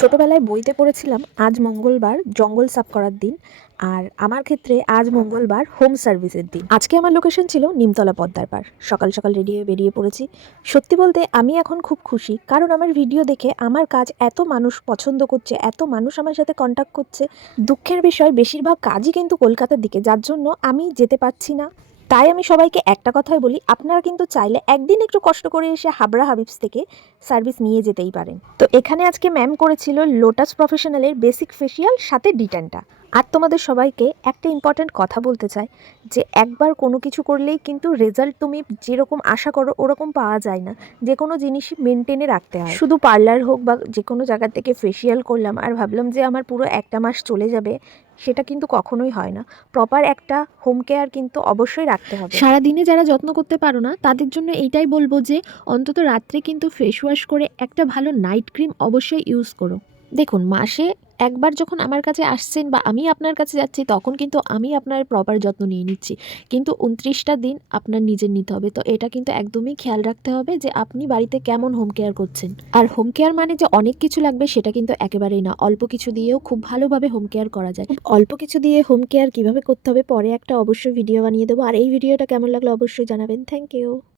ছোটবেলায় বইতে পড়েছিলাম, আজ মঙ্গলবার, জঙ্গল সাফ করার দিন, আর আমার ক্ষেত্রে আজ মঙ্গলবার হোম সার্ভিসের দিন। আজকে আমার লোকেশন ছিল নিমতলা পদ্মার পার সকাল সকাল রেডি হয়ে বেরিয়ে পড়েছি। সত্যি বলতে আমি এখন খুব খুশি, কারণ আমার ভিডিও দেখে আমার কাজ এত মানুষ পছন্দ করছে, এত মানুষ আমার সাথে কন্ট্যাক্ট করছে। দুঃখের বিষয়, বেশিরভাগ কাজই কিন্তু কলকাতার দিকে, যার জন্য আমি যেতে পারছি না। তাই আমি সবাইকে একটা কথাই বলি, আপনারা কিন্তু চাইলে একদিন একটু কষ্ট করে এসে হাবড়া হাবিবস থেকে সার্ভিস নিয়ে যেতেই পারেন। তো এখানে আজকে ম্যাম করেছিল লোটাস প্রফেশনালের বেসিক ফেসিয়াল সাথে ডিটেনটা আর তোমাদের সবাইকে একটা ইম্পর্ট্যান্ট কথা বলতে চাই, যে একবার কোনো কিছু করলেই কিন্তু রেজাল্ট তুমি যেরকম আশা করো ওরকম পাওয়া যায় না। যে কোনো জিনিসই মেনটেনে রাখতে হয়। শুধু পার্লার হোক বা যে কোনো জায়গা থেকে ফেসিয়াল করলাম আর ভাবলাম যে আমার পুরো একটা মাস চলে যাবে সেটা কিন্তু কখনোই হয় না। প্রপার একটা হোম কেয়ার কিন্তু অবশ্যই রাখতে হবে। সারাদিনে যারা যত্ন করতে পারো না, তাদের জন্য এইটাই বলব যে, অন্তত রাত্রে কিন্তু ফেস ওয়াশ করে একটা ভালো নাইট ক্রিম অবশ্যই ইউজ করো। দেখুন, মাসে একবার যখন আমার কাছে আসছেন বা আমি আপনার কাছে যাচ্ছি, তখন কিন্তু আমি আপনার প্রপার যত্ন নিয়ে নিচ্ছি। কিন্তু উনত্রিশটা দিন আপনার নিজের নিতে হবে। তো এটা কিন্তু একদমই খেয়াল রাখতে হবে যে আপনি বাড়িতে কেমন হোম কেয়ার করছেন। আর হোম কেয়ার মানে যে অনেক কিছু লাগবে, সেটা কিন্তু একেবারেই না। অল্প কিছু দিয়েও খুব ভালোভাবে হোম কেয়ার করা যায়। অল্প কিছু দিয়ে হোম কেয়ার কীভাবে করতে হবে, পরে একটা অবশ্যই ভিডিও বানিয়ে দেবো। আর এই ভিডিওটা কেমন লাগল অবশ্যই জানাবেন। Thank you